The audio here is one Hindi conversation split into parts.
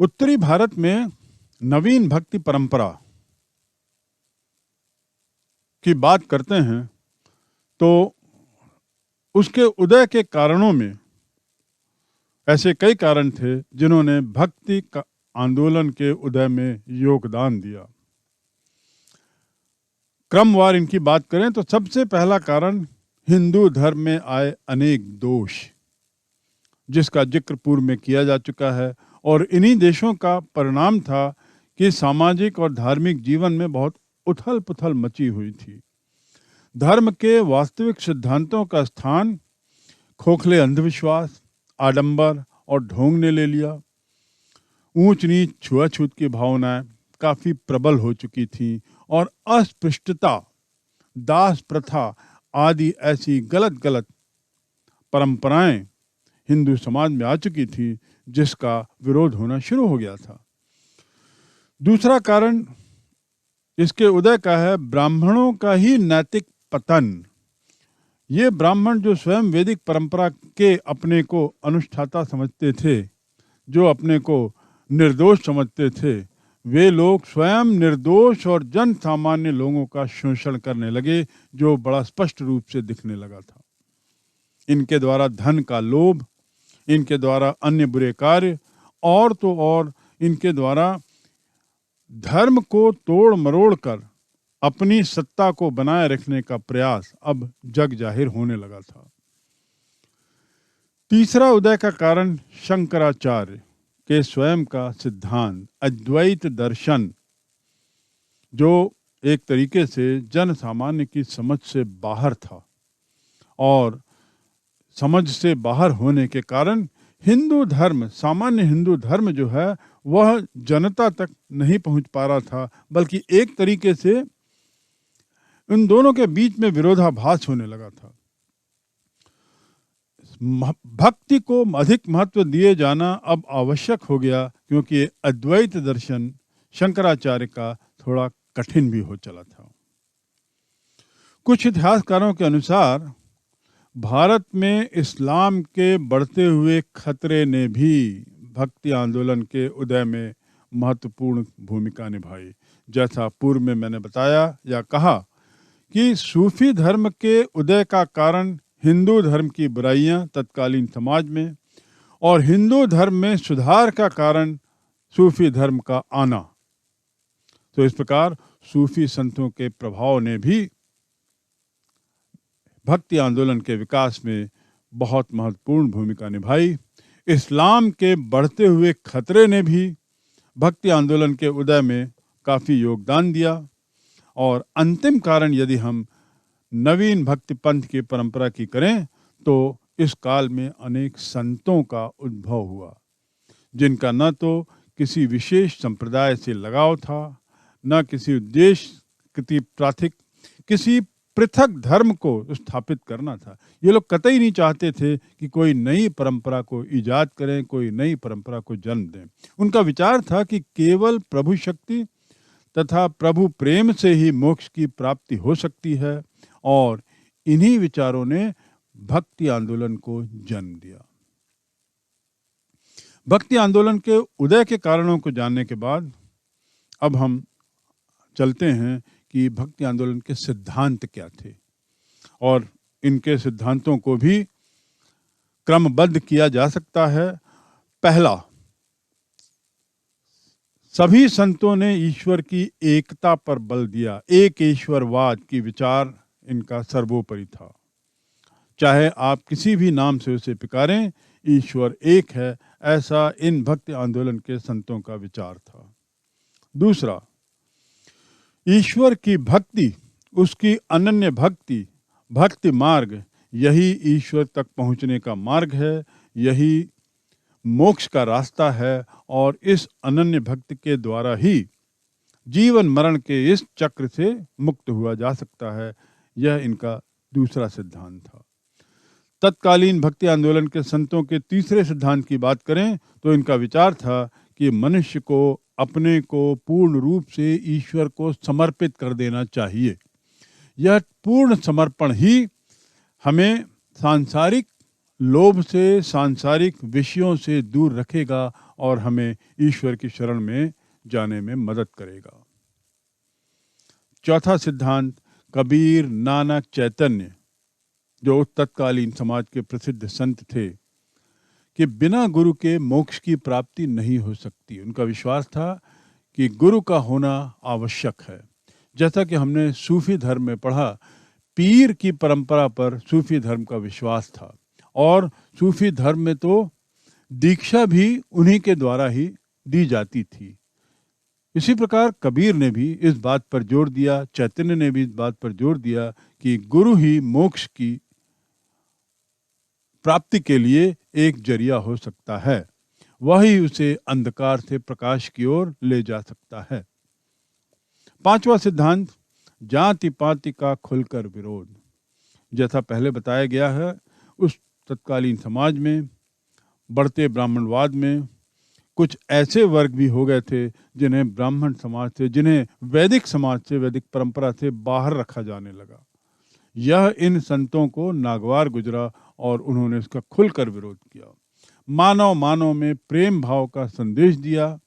उत्तरी भारत में नवीन भक्ति परंपरा की बात करते हैं तो उसके उदय के कारणों में ऐसे कई कारण थे जिन्होंने भक्ति का आंदोलन के उदय में योगदान दिया। क्रमवार इनकी बात करें तो सबसे पहला कारण हिंदू धर्म में आए अनेक दोष, जिसका जिक्र पूर्व में किया जा चुका है, और इन्हीं देशों का परिणाम था कि सामाजिक और धार्मिक जीवन में बहुत उथल पुथल मची हुई थी। धर्म के वास्तविक सिद्धांतों का स्थान खोखले अंधविश्वास, आडंबर और ढोंग ने ले लिया। ऊंच नीच, छुआछूत की भावनाएं काफी प्रबल हो चुकी थीं और अस्पृश्यता, दास प्रथा आदि ऐसी गलत गलत परंपराएं हिंदू समाज में आ चुकी थी, जिसका विरोध होना शुरू हो गया था। दूसरा कारण इसके उदय का है ब्राह्मणों का ही नैतिक पतन। ये ब्राह्मण जो स्वयं वैदिक परंपरा के अपने को अनुष्ठाता समझते थे, जो अपने को निर्दोष समझते थे, वे लोग स्वयं निर्दोष और जन सामान्य लोगों का शोषण करने लगे, जो बड़ा स्पष्ट रूप से दिखने लगा था। इनके द्वारा धन का लोभ, इनके द्वारा अन्य बुरे कार्य, और तो और इनके द्वारा धर्म को तोड़ मरोड़ कर अपनी सत्ता को बनाए रखने का प्रयास अब जग जाहिर होने लगा था। तीसरा उदय का कारण शंकराचार्य के स्वयं का सिद्धांत अद्वैत दर्शन, जो एक तरीके से जन सामान्य की समझ से बाहर था, और समझ से बाहर होने के कारण हिंदू धर्म, सामान्य हिंदू धर्म जो है वह जनता तक नहीं पहुंच पा रहा था, बल्कि एक तरीके से उन दोनों के बीच में विरोधाभास होने लगा था। भक्ति को अधिक महत्व दिए जाना अब आवश्यक हो गया, क्योंकि अद्वैत दर्शन शंकराचार्य का थोड़ा कठिन भी हो चला था। कुछ इतिहासकारों के अनुसार भारत में इस्लाम के बढ़ते हुए खतरे ने भी भक्ति आंदोलन के उदय में महत्वपूर्ण भूमिका निभाई। जैसा पूर्व में मैंने बताया या कहा कि सूफी धर्म के उदय का कारण हिंदू धर्म की बुराइयां तत्कालीन समाज में, और हिंदू धर्म में सुधार का कारण सूफी धर्म का आना। तो इस प्रकार सूफी संतों के प्रभाव ने भी भक्ति आंदोलन के विकास में बहुत महत्वपूर्ण भूमिका निभाई। इस्लाम के बढ़ते हुए खतरे ने भी भक्ति आंदोलन के उदय में काफ़ी योगदान दिया। और अंतिम कारण यदि हम नवीन भक्ति पंथ की परंपरा की करें तो इस काल में अनेक संतों का उद्भव हुआ, जिनका न तो किसी विशेष संप्रदाय से लगाव था, न किसी उद्देश्य किसी पृथक धर्म को स्थापित करना था। ये लोग कतई नहीं चाहते थे कि कोई नई परंपरा को ईजाद करें, कोई नई परंपरा को जन्म दें। उनका विचार था कि केवल प्रभु शक्ति तथा प्रभु प्रेम से ही मोक्ष की प्राप्ति हो सकती है, और इन्हीं विचारों ने भक्ति आंदोलन को जन्म दिया। भक्ति आंदोलन के उदय के कारणों को जानने के बाद अब हम चलते हैं कि भक्ति आंदोलन के सिद्धांत क्या थे, और इनके सिद्धांतों को भी क्रमबद्ध किया जा सकता है। पहला, सभी संतों ने ईश्वर की एकता पर बल दिया। एक ईश्वरवाद की विचार इनका सर्वोपरि था। चाहे आप किसी भी नाम से उसे पुकारें, ईश्वर एक है, ऐसा इन भक्ति आंदोलन के संतों का विचार था। दूसरा, ईश्वर की भक्ति, उसकी अनन्य भक्ति, भक्ति मार्ग, यही ईश्वर तक पहुंचने का मार्ग है, यही मोक्ष का रास्ता है, और इस अनन्य भक्ति के द्वारा ही जीवन मरण के इस चक्र से मुक्त हुआ जा सकता है। यह इनका दूसरा सिद्धांत था। तत्कालीन भक्ति आंदोलन के संतों के तीसरे सिद्धांत की बात करें तो इनका विचार था कि मनुष्य को अपने को पूर्ण रूप से ईश्वर को समर्पित कर देना चाहिए। यह पूर्ण समर्पण ही हमें सांसारिक लोभ से, सांसारिक विषयों से दूर रखेगा और हमें ईश्वर की शरण में जाने में मदद करेगा। चौथा सिद्धांत, कबीर, नानक, चैतन्य, जो तत्कालीन समाज के प्रसिद्ध संत थे, कि बिना गुरु के मोक्ष की प्राप्ति नहीं हो सकती। उनका विश्वास था कि गुरु का होना आवश्यक है। जैसा कि हमने सूफी धर्म में पढ़ा, पीर की परंपरा पर सूफी धर्म का विश्वास था और सूफी धर्म में तो दीक्षा भी उन्हीं के द्वारा ही दी जाती थी। इसी प्रकार कबीर ने भी इस बात पर जोर दिया, चैतन्य ने भी इस बात पर जोर दिया कि गुरु ही मोक्ष की प्राप्ति के लिए एक जरिया हो सकता है, वही उसे अंधकार से प्रकाश की ओर ले जा सकता है। पांचवा सिद्धांत, जाति पाति का खुलकर विरोध। जैसा पहले बताया गया है, उस तत्कालीन समाज में, बढ़ते ब्राह्मणवाद में, कुछ ऐसे वर्ग भी हो गए थे जिन्हें ब्राह्मण समाज से, जिन्हें वैदिक समाज से, वैदिक परंपरा से बाहर रखा जाने लगा। यह इन संतों को नागवार गुजरा और उन्होंने इसका खुलकर विरोध किया। मानव मानव में प्रेम भाव का संदेश दिया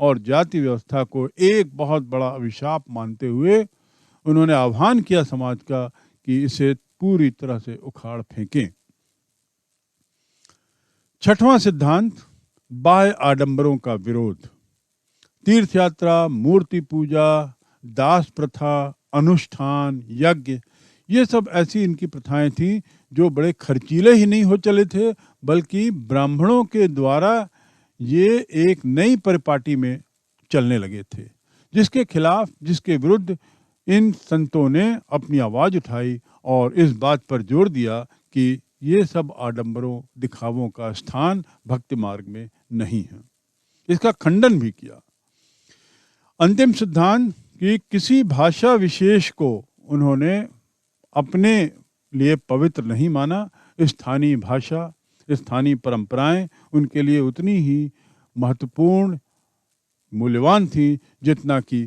और जाति व्यवस्था को एक बहुत बड़ा अभिशाप मानते हुए उन्होंने आह्वान किया समाज का कि इसे पूरी तरह से उखाड़ फेंकें। छठवां सिद्धांत, बाह्य आडंबरों का विरोध। तीर्थ यात्रा, मूर्ति पूजा, दास प्रथा, अनुष्ठान, यज्ञ, ये सब ऐसी इनकी प्रथाएं थीं जो बड़े खर्चीले ही नहीं हो चले थे, बल्कि ब्राह्मणों के द्वारा ये एक नई परिपाटी में चलने लगे थे, जिसके खिलाफ, जिसके विरुद्ध इन संतों ने अपनी आवाज़ उठाई और इस बात पर जोर दिया कि ये सब आडंबरों, दिखावों का स्थान भक्ति मार्ग में नहीं है। इसका खंडन भी किया। अंतिम सिद्धांत कि किसी भाषा विशेष को उन्होंने अपने लिए पवित्र नहीं माना। स्थानीय भाषा, स्थानीय परंपराएं उनके लिए उतनी ही महत्वपूर्ण, मूल्यवान थी जितना कि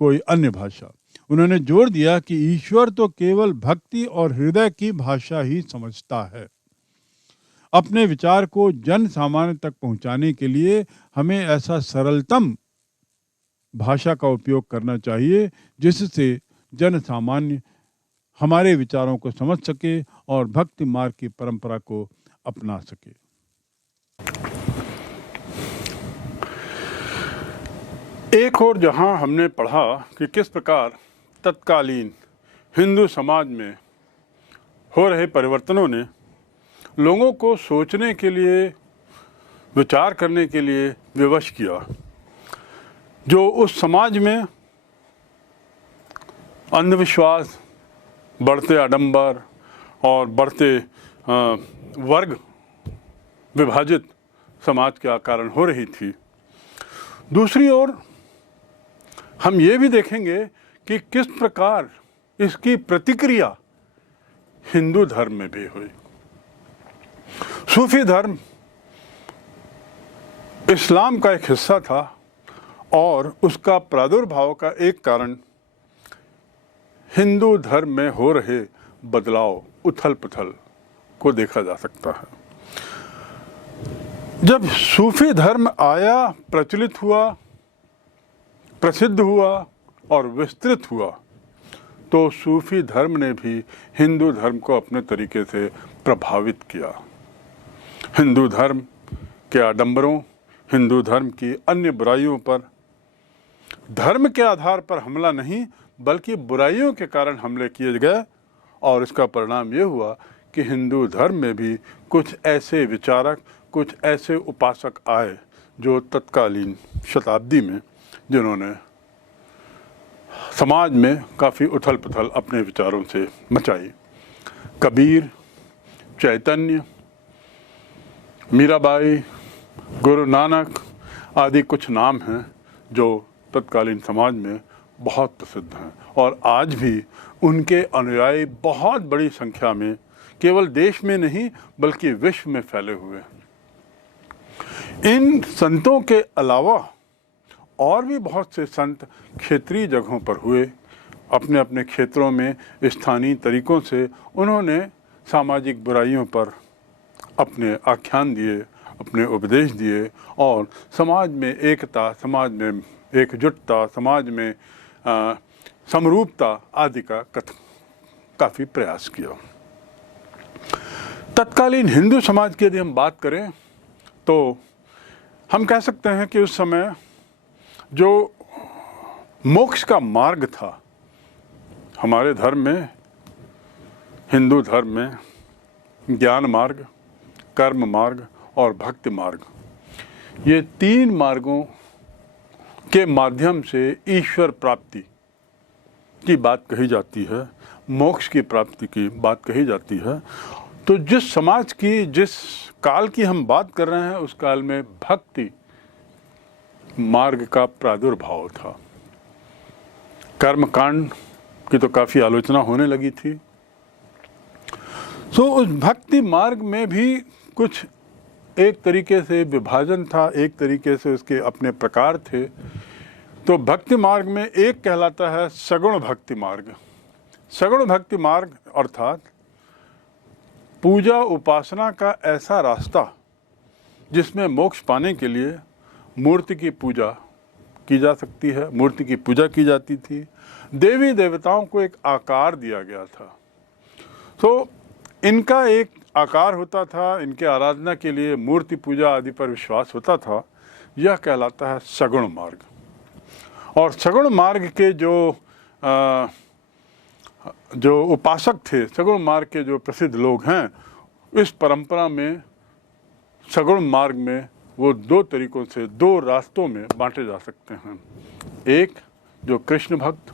कोई अन्य भाषा। उन्होंने जोर दिया कि ईश्वर तो केवल भक्ति और हृदय की भाषा ही समझता है। अपने विचार को जन सामान्य तक पहुंचाने के लिए हमें ऐसा सरलतम भाषा का उपयोग करना चाहिए जिससे जन सामान्य हमारे विचारों को समझ सके और भक्ति मार्ग की परंपरा को अपना सके। एक और जहां हमने पढ़ा कि किस प्रकार तत्कालीन हिंदू समाज में हो रहे परिवर्तनों ने लोगों को सोचने के लिए, विचार करने के लिए विवश किया। जो उस समाज में अंधविश्वास, बढ़ते आडंबर और बढ़ते वर्ग विभाजित समाज के कारण हो रही थी। दूसरी ओर हम ये भी देखेंगे कि किस प्रकार इसकी प्रतिक्रिया हिंदू धर्म में भी हुई। सूफी धर्म इस्लाम का एक हिस्सा था और उसका प्रादुर्भाव का एक कारण हिंदू धर्म में हो रहे बदलाव, उथल पुथल को देखा जा सकता है। जब सूफी धर्म आया, प्रचलित हुआ, प्रसिद्ध हुआ और विस्तृत हुआ, तो सूफी धर्म ने भी हिंदू धर्म को अपने तरीके से प्रभावित किया। हिंदू धर्म के आडंबरों, हिंदू धर्म की अन्य बुराइयों पर धर्म के आधार पर हमला नहीं बल्कि बुराइयों के कारण हमले किए गए और इसका परिणाम ये हुआ कि हिंदू धर्म में भी कुछ ऐसे विचारक, कुछ ऐसे उपासक आए जो तत्कालीन शताब्दी में, जिन्होंने समाज में काफ़ी उथल पुथल अपने विचारों से मचाई। कबीर, चैतन्य, मीराबाई, गुरु नानक आदि कुछ नाम हैं जो तत्कालीन समाज में बहुत प्रसिद्ध हैं और आज भी उनके अनुयायी बहुत बड़ी संख्या में केवल देश में नहीं बल्कि विश्व में फैले हुए हैं। इन संतों के अलावा और भी बहुत से संत क्षेत्रीय जगहों पर हुए। अपने अपने क्षेत्रों में स्थानीय तरीकों से उन्होंने सामाजिक बुराइयों पर अपने आख्यान दिए, अपने उपदेश दिए और समाज में एकता, समाज में एकजुटता, समाज में समरूपता आदि का काफ़ी प्रयास किया। तत्कालीन हिंदू समाज की यदि हम बात करें तो हम कह सकते हैं कि उस समय जो मोक्ष का मार्ग था हमारे धर्म में, हिंदू धर्म में, ज्ञान मार्ग, कर्म मार्ग और भक्ति मार्ग, ये 3 मार्गों के माध्यम से ईश्वर प्राप्ति की बात कही जाती है, मोक्ष की प्राप्ति की बात कही जाती है। तो जिस समाज की, जिस काल की हम बात कर रहे हैं, उस काल में भक्ति मार्ग का प्रादुर्भाव था। कर्मकांड की तो काफ़ी आलोचना होने लगी थी। तो उस भक्ति मार्ग में भी कुछ एक तरीके से विभाजन था, एक तरीके से उसके अपने प्रकार थे। तो भक्ति मार्ग में एक कहलाता है सगुण भक्ति मार्ग। सगुण भक्ति मार्ग अर्थात पूजा उपासना का ऐसा रास्ता जिसमें मोक्ष पाने के लिए मूर्ति की पूजा की जा सकती है, मूर्ति की पूजा की जाती थी, देवी देवताओं को एक आकार दिया गया था। तो इनका एक आकार होता था, इनके आराधना के लिए मूर्ति पूजा आदि पर विश्वास होता था। यह कहलाता है सगुण मार्ग। और सगुण मार्ग के जो उपासक थे, सगुण मार्ग के जो प्रसिद्ध लोग हैं, इस परंपरा में सगुण मार्ग में वो 2 तरीकों से, 2 रास्तों में बांटे जा सकते हैं। एक जो कृष्ण भक्त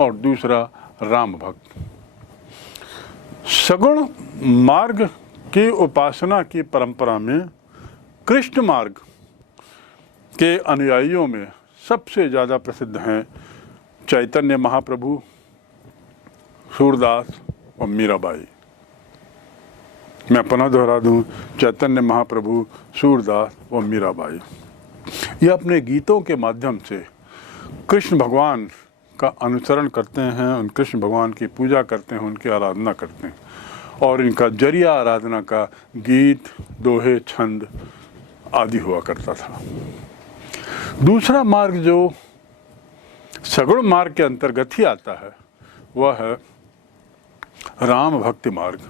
और दूसरा राम भक्त। सगुण मार्ग की उपासना की परंपरा में कृष्ण मार्ग के अनुयायियों में सबसे ज़्यादा प्रसिद्ध हैं चैतन्य महाप्रभु, सूरदास और मीराबाई। मैं पुनः दोहरा दूं, चैतन्य महाप्रभु, सूरदास और मीराबाई। ये अपने गीतों के माध्यम से कृष्ण भगवान का अनुसरण करते हैं, उन कृष्ण भगवान की पूजा करते हैं, उनकी आराधना करते हैं। और इनका जरिया आराधना का गीत, दोहे, छंद आदि हुआ करता था। दूसरा मार्ग जो सगुण मार्ग के अंतर्गत ही आता है वह है राम भक्ति मार्ग।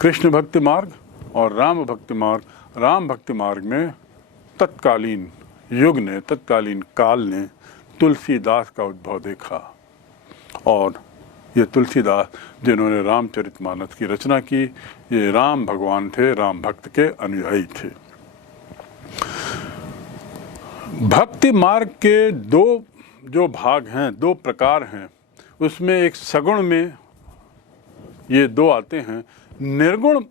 कृष्ण भक्ति मार्ग और राम भक्ति मार्ग। राम भक्ति मार्ग में तत्कालीन युग ने, तत्कालीन काल ने तुलसीदास का उद्भव देखा। और ये तुलसीदास जिन्होंने रामचरितमानस की रचना की, ये राम भगवान थे, राम भक्त के अनुयायी थे। भक्ति मार्ग के 2 जो भाग हैं, 2 प्रकार हैं, उसमें एक सगुण में ये 2 आते हैं। निर्गुण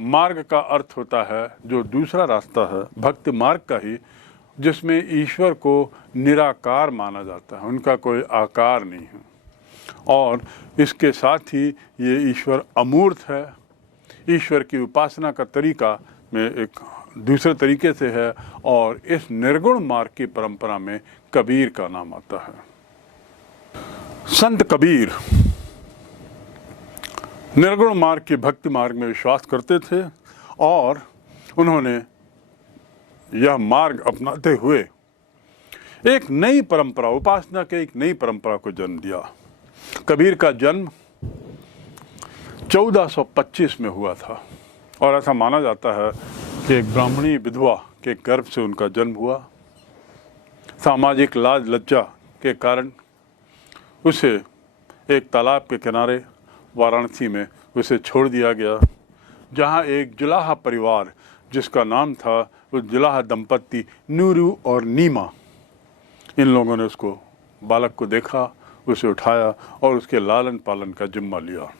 मार्ग का अर्थ होता है जो दूसरा रास्ता है भक्ति मार्ग का ही, जिसमें ईश्वर को निराकार माना जाता है, उनका कोई आकार नहीं है। और इसके साथ ही ये ईश्वर अमूर्त है। ईश्वर की उपासना का तरीका में एक दूसरे तरीके से है। और इस निर्गुण मार्ग की परंपरा में कबीर का नाम आता है। संत कबीर निर्गुण मार्ग की भक्ति मार्ग में विश्वास करते थे और उन्होंने यह मार्ग अपनाते हुए एक नई परंपरा, उपासना के एक नई परंपरा को जन्म दिया। कबीर का जन्म 1425 में हुआ था और ऐसा माना जाता है कि एक ब्राह्मणी विधवा के गर्भ से उनका जन्म हुआ। सामाजिक लाज लज्जा के कारण उसे एक तालाब के किनारे वाराणसी में उसे छोड़ दिया गया, जहां एक जुलाहा परिवार जिसका नाम था, उस जुलाहा दंपत्ति नूरू और नीमा, इन लोगों ने उसको, बालक को देखा, उसे उठाया और उसके लालन पालन का जिम्मा लिया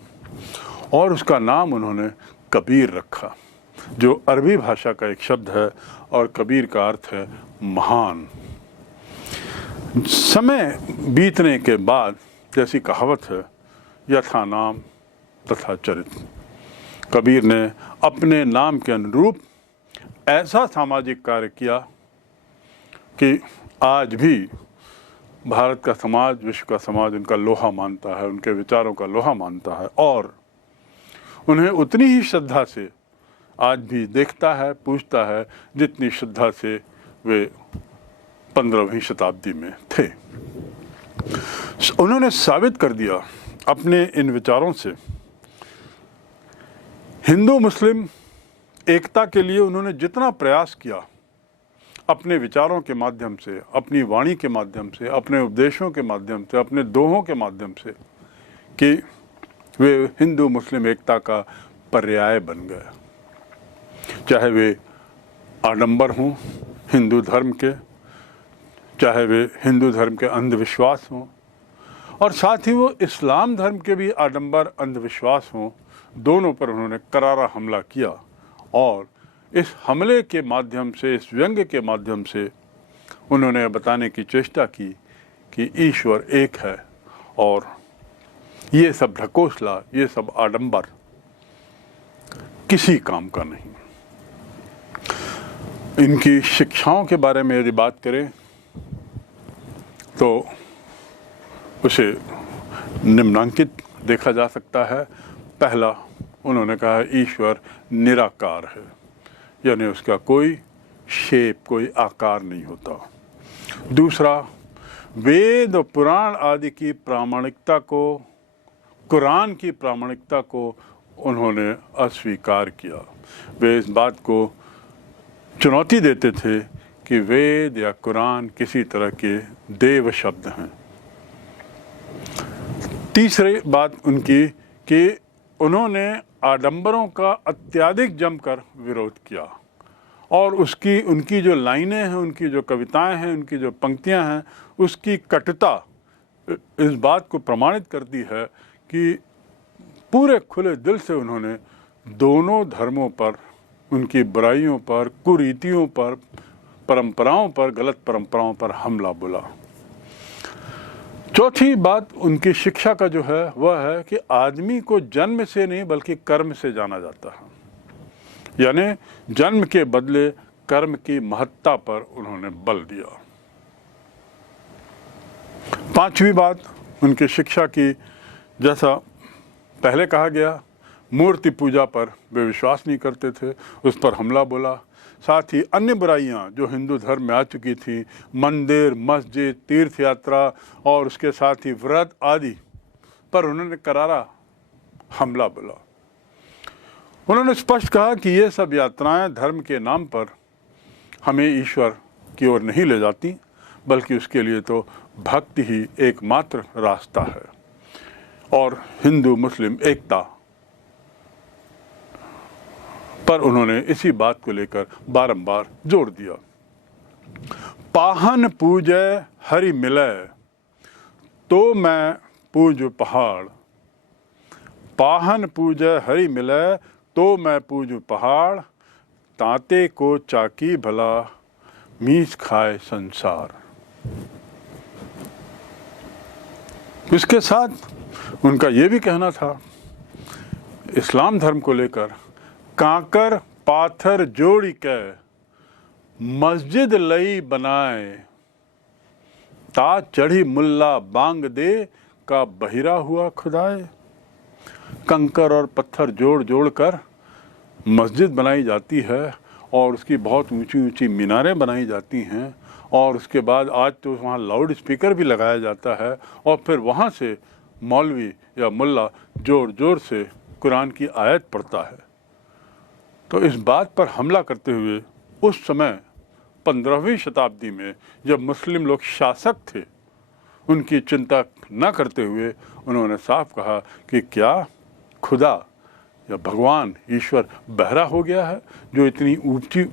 और उसका नाम उन्होंने कबीर रखा, जो अरबी भाषा का एक शब्द है और कबीर का अर्थ है महान। समय बीतने के बाद जैसी कहावत है, यथा नाम तथा चरित्र। कबीर ने अपने नाम के अनुरूप ऐसा सामाजिक कार्य किया कि आज भी भारत का समाज, विश्व का समाज उनका लोहा मानता है, उनके विचारों का लोहा मानता है और उन्हें उतनी ही श्रद्धा से आज भी देखता है, पूछता है, जितनी श्रद्धा से वे 15वीं शताब्दी में थे। उन्होंने साबित कर दिया अपने इन विचारों से। हिंदू मुस्लिम एकता के लिए उन्होंने जितना प्रयास किया, अपने विचारों के माध्यम से, अपनी वाणी के माध्यम से, अपने उपदेशों के माध्यम से, अपने दोहों के माध्यम से, कि वे हिंदू मुस्लिम एकता का पर्याय बन गए। चाहे वे आडंबर हों हिंदू धर्म के, चाहे वे हिंदू धर्म के अंधविश्वास हों, और साथ ही वो इस्लाम धर्म के भी आडंबर अंधविश्वास हों, दोनों पर उन्होंने करारा हमला किया। और इस हमले के माध्यम से, इस व्यंग्य के माध्यम से उन्होंने बताने की चेष्टा की कि ईश्वर एक है और ये सब ढकोसला, ये सब आडंबर किसी काम का नहीं। इनकी शिक्षाओं के बारे में यदि बात करें तो उसे निम्नांकित देखा जा सकता है। पहला, उन्होंने कहा ईश्वर निराकार है, यानी उसका कोई शेप, कोई आकार नहीं होता। दूसरा, वेद और पुराण आदि की प्रामाणिकता को, कुरान की प्रामाणिकता को उन्होंने अस्वीकार किया। वे इस बात को चुनौती देते थे कि वेद या कुरान किसी तरह के देव शब्द हैं। तीसरी बात उनकी कि उन्होंने आडंबरों का अत्यधिक जमकर विरोध किया, और उनकी जो लाइनें हैं, उनकी जो कविताएं हैं, उनकी जो पंक्तियां हैं, उसकी कटुता इस बात को प्रमाणित करती है कि पूरे खुले दिल से उन्होंने दोनों धर्मों पर, उनकी बुराइयों पर, कुरीतियों पर, परंपराओं पर, गलत परंपराओं पर हमला बोला। चौथी बात उनकी शिक्षा का जो है वह है कि आदमी को जन्म से नहीं बल्कि कर्म से जाना जाता है, यानी जन्म के बदले कर्म की महत्ता पर उन्होंने बल दिया। पांचवी बात उनकी शिक्षा की, जैसा पहले कहा गया, मूर्ति पूजा पर वे विश्वास नहीं करते थे, उस पर हमला बोला। साथ ही अन्य बुराइयां जो हिंदू धर्म में आ चुकी थी, मंदिर, मस्जिद, तीर्थ यात्रा और उसके साथ ही व्रत आदि पर उन्होंने करारा हमला बोला। उन्होंने स्पष्ट कहा कि ये सब यात्राएं धर्म के नाम पर हमें ईश्वर की ओर नहीं ले जाती, बल्कि उसके लिए तो भक्ति ही एकमात्र रास्ता है। और हिंदू मुस्लिम एकता पर उन्होंने इसी बात को लेकर बारंबार जोर दिया। पाहन पूजय हरि मिलय तो मैं पूज पहाड़, पाहन पूजय हरि मिलय तो मैं पूज पहाड़, ताते को चाकी भला मीच खाए संसार। इसके साथ उनका ये भी कहना था इस्लाम धर्म को लेकर, कांकर पाथर जोड़ी के मस्जिद लई बनाए, ता चढ़ी मुल्ला बांग दे का बहिरा हुआ खुदाए। कंकर और पत्थर जोड़ जोड़ कर मस्जिद बनाई जाती है और उसकी बहुत ऊंची ऊंची मीनारें बनाई जाती हैं, और उसके बाद आज तो वहाँ लाउड स्पीकर भी लगाया जाता है, और फिर वहाँ से मौलवी या मुल्ला जोर जोर से कुरान की आयत पढ़ता है। तो इस बात पर हमला करते हुए उस समय 15वीं शताब्दी में जब मुस्लिम लोग शासक थे, उनकी चिंता न करते हुए उन्होंने साफ कहा कि क्या खुदा या भगवान ईश्वर बहरा हो गया है जो इतनी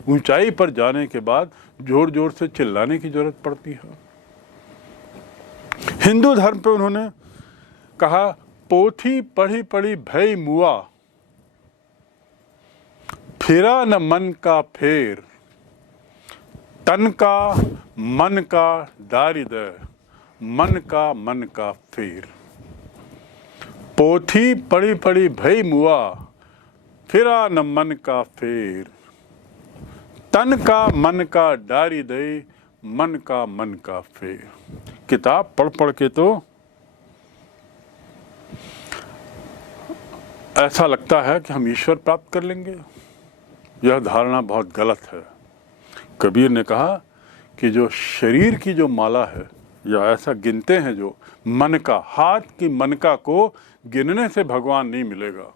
ऊंचाई पर जाने के बाद जोर जोर से चिल्लाने की जरूरत पड़ती है। हिंदू धर्म पे उन्होंने कहा, पोथी पढ़ी पढ़ी भय मुआ, फिरा न मन का फेर, तन का मन का दारिदय, मन का फेर। पोथी पढ़ी पढ़ी भय मुआ, फिरा न मन का फेर, तन का मन का डारी दे, मन का फेर। किताब पढ़ पढ़ के तो ऐसा लगता है कि हम ईश्वर प्राप्त कर लेंगे, यह धारणा बहुत गलत है। कबीर ने कहा कि जो शरीर की जो माला है, या ऐसा गिनते हैं जो मन का, हाथ की मनका को गिनने से भगवान नहीं मिलेगा।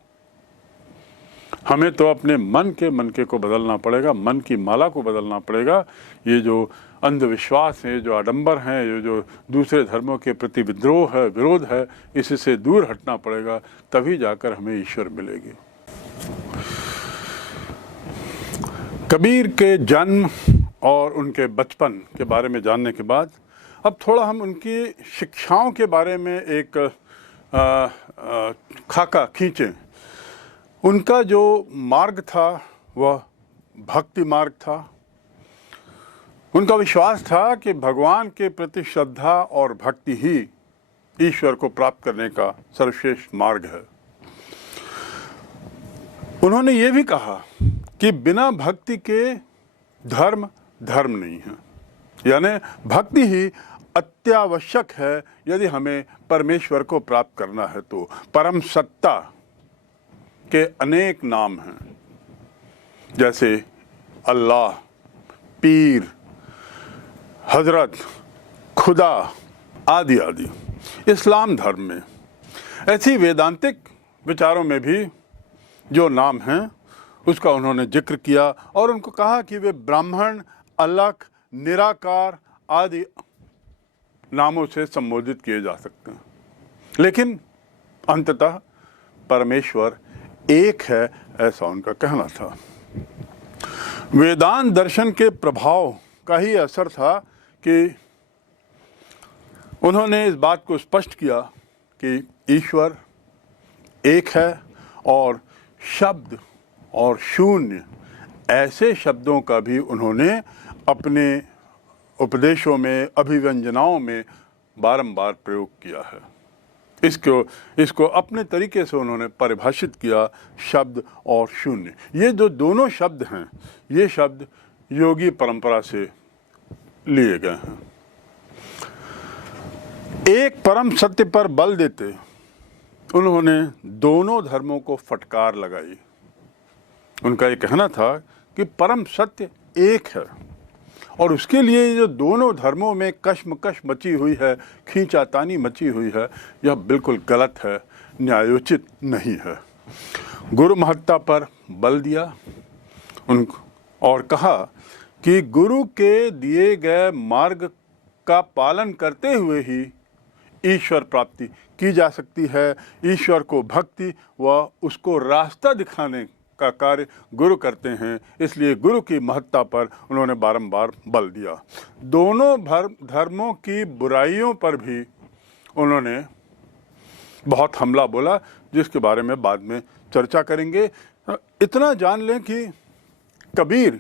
हमें तो अपने मन के मनके को बदलना पड़ेगा, मन की माला को बदलना पड़ेगा। ये जो अंधविश्वास है, जो आडंबर हैं, जो दूसरे धर्मों के प्रति विद्रोह है, विरोध है, इससे दूर हटना पड़ेगा, तभी जाकर हमें ईश्वर मिलेगी। कबीर के जन्म और उनके बचपन के बारे में जानने के बाद अब थोड़ा हम उनकी शिक्षाओं के बारे में एक खाका खींचें। उनका जो मार्ग था वह भक्ति मार्ग था। उनका विश्वास था कि भगवान के प्रति श्रद्धा और भक्ति ही ईश्वर को प्राप्त करने का सर्वश्रेष्ठ मार्ग है। उन्होंने ये भी कहा कि बिना भक्ति के धर्म धर्म नहीं है, यानी भक्ति ही अत्यावश्यक है यदि हमें परमेश्वर को प्राप्त करना है। तो परम सत्ता के अनेक नाम हैं, जैसे अल्लाह, पीर, हजरत, खुदा आदि आदि। इस्लाम धर्म में ऐसी वेदांतिक विचारों में भी जो नाम हैं उसका उन्होंने जिक्र किया और उनको कहा कि वे ब्राह्मण, अलख, निराकार आदि नामों से संबोधित किए जा सकते हैं, लेकिन अंततः परमेश्वर एक है, ऐसा उनका कहना था। वेदांत दर्शन के प्रभाव का ही असर था कि उन्होंने इस बात को स्पष्ट किया कि ईश्वर एक है और शब्द और शून्य ऐसे शब्दों का भी उन्होंने अपने उपदेशों में, अभिव्यंजनाओं में बारंबार प्रयोग किया है। इसको अपने तरीके से उन्होंने परिभाषित किया, शब्द और शून्य। ये जो दोनों शब्द हैं, ये शब्द योगी परंपरा से लिए गए हैं। एक परम सत्य पर बल देते उन्होंने दोनों धर्मों को फटकार लगाई। उनका ये कहना था कि परम सत्य एक है और उसके लिए जो दोनों धर्मों में कश्मकश मची हुई है, खींचातानी मची हुई है, यह बिल्कुल गलत है, न्यायोचित नहीं है। गुरु महत्ता पर बल दिया और कहा कि गुरु के दिए गए मार्ग का पालन करते हुए ही ईश्वर प्राप्ति की जा सकती है। ईश्वर को भक्ति व उसको रास्ता दिखाने का कार्य गुरु करते हैं, इसलिए गुरु की महत्ता पर उन्होंने बारंबार बल दिया। दोनों धर्मों की बुराइयों पर भी उन्होंने बहुत हमला बोला, जिसके बारे में बाद में चर्चा करेंगे। इतना जान लें कि कबीर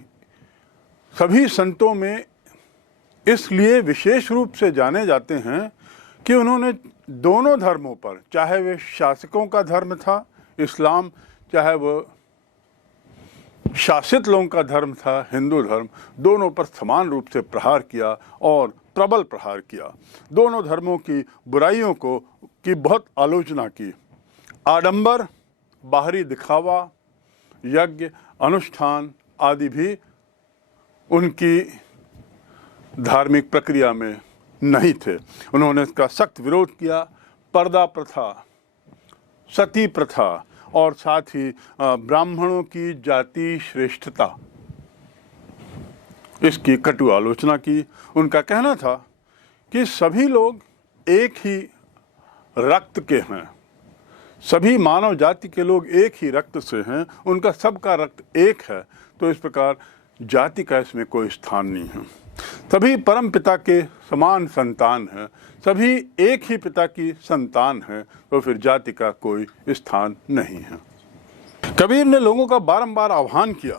सभी संतों में इसलिए विशेष रूप से जाने जाते हैं कि उन्होंने दोनों धर्मों पर, चाहे वे शासकों का धर्म था इस्लाम, चाहे वो शासित लोगों का धर्म था हिंदू धर्म, दोनों पर समान रूप से प्रहार किया और प्रबल प्रहार किया। दोनों धर्मों की बुराइयों की बहुत आलोचना की। आडंबर, बाहरी दिखावा, यज्ञ, अनुष्ठान आदि भी उनकी धार्मिक प्रक्रिया में नहीं थे। उन्होंने इसका सख्त विरोध किया। पर्दा प्रथा, सती प्रथा और साथ ही ब्राह्मणों की जाति श्रेष्ठता, इसकी कटु आलोचना की। उनका कहना था कि सभी लोग एक ही रक्त के हैं, सभी मानव जाति के लोग एक ही रक्त से हैं, उनका सबका रक्त एक है, तो इस प्रकार जाति का इसमें कोई स्थान नहीं है। सभी परम पिता के समान संतान हैं, सभी एक ही पिता की संतान हैं, तो फिर जाति का कोई स्थान नहीं है। कबीर ने लोगों का बारंबार आह्वान किया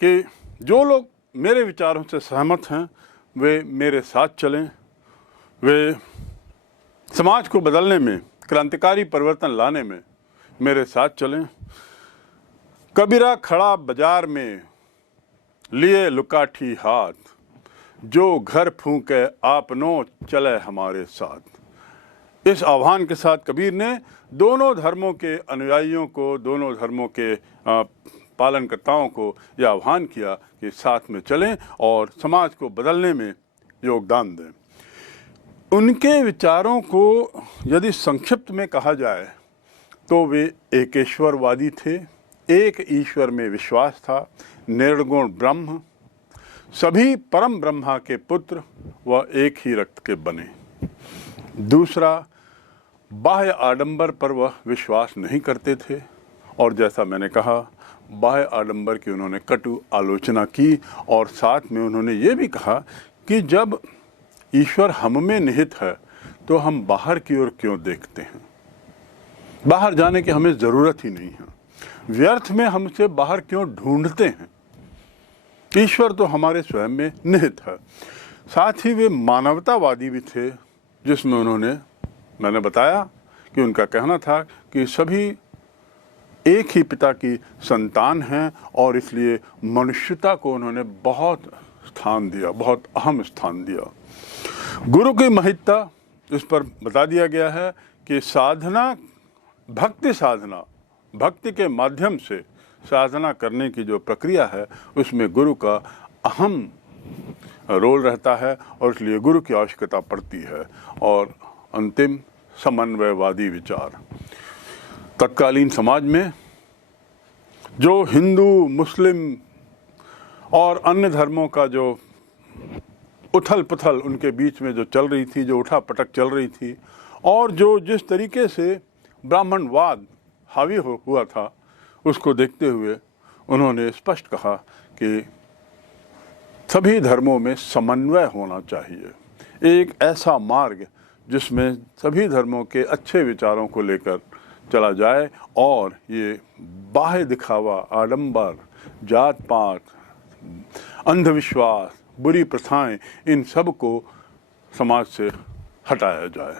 कि जो लोग मेरे विचारों से सहमत हैं वे मेरे साथ चलें, वे समाज को बदलने में, क्रांतिकारी परिवर्तन लाने में मेरे साथ चलें। कबीरा खड़ा बाजार में लिए लुकाठी हाथ, जो घर फूंके आपनो चले हमारे साथ। इस आह्वान के साथ कबीर ने दोनों धर्मों के अनुयायियों को, दोनों धर्मों के पालनकर्ताओं को यह आह्वान किया कि साथ में चलें और समाज को बदलने में योगदान दें। उनके विचारों को यदि संक्षिप्त में कहा जाए तो वे एकेश्वरवादी थे, एक ईश्वर में विश्वास था, निर्गुण ब्रह्म, सभी परम ब्रह्मा के पुत्र व एक ही रक्त के बने। दूसरा, बाह्य आडंबर पर वह विश्वास नहीं करते थे और जैसा मैंने कहा बाह्य आडंबर की उन्होंने कटु आलोचना की और साथ में उन्होंने ये भी कहा कि जब ईश्वर हम में निहित है तो हम बाहर की ओर क्यों देखते हैं, बाहर जाने की हमें ज़रूरत ही नहीं है, व्यर्थ में हमसे बाहर क्यों ढूंढते हैं, ईश्वर तो हमारे स्वयं में निहित है। साथ ही वे मानवतावादी भी थे, जिसमें उन्होंने, मैंने बताया कि उनका कहना था कि सभी एक ही पिता की संतान हैं और इसलिए मनुष्यता को उन्होंने बहुत स्थान दिया, बहुत अहम स्थान दिया। गुरु की महत्ता इस पर बता दिया गया है कि साधना, भक्ति साधना, भक्ति के माध्यम से साधना करने की जो प्रक्रिया है उसमें गुरु का अहम रोल रहता है और इसलिए गुरु की आवश्यकता पड़ती है। और अंतिम, समन्वयवादी विचार। तत्कालीन समाज में जो हिंदू, मुस्लिम और अन्य धर्मों का जो उथल पुथल उनके बीच में जो चल रही थी, जो उठा पटक चल रही थी और जो जिस तरीके से ब्राह्मणवाद हावी हुआ था, उसको देखते हुए उन्होंने स्पष्ट कहा कि सभी धर्मों में समन्वय होना चाहिए, एक ऐसा मार्ग जिसमें सभी धर्मों के अच्छे विचारों को लेकर चला जाए और ये बाह्य दिखावा, आडंबर, जात पात, अंधविश्वास, बुरी प्रथाएं, इन सब को समाज से हटाया जाए।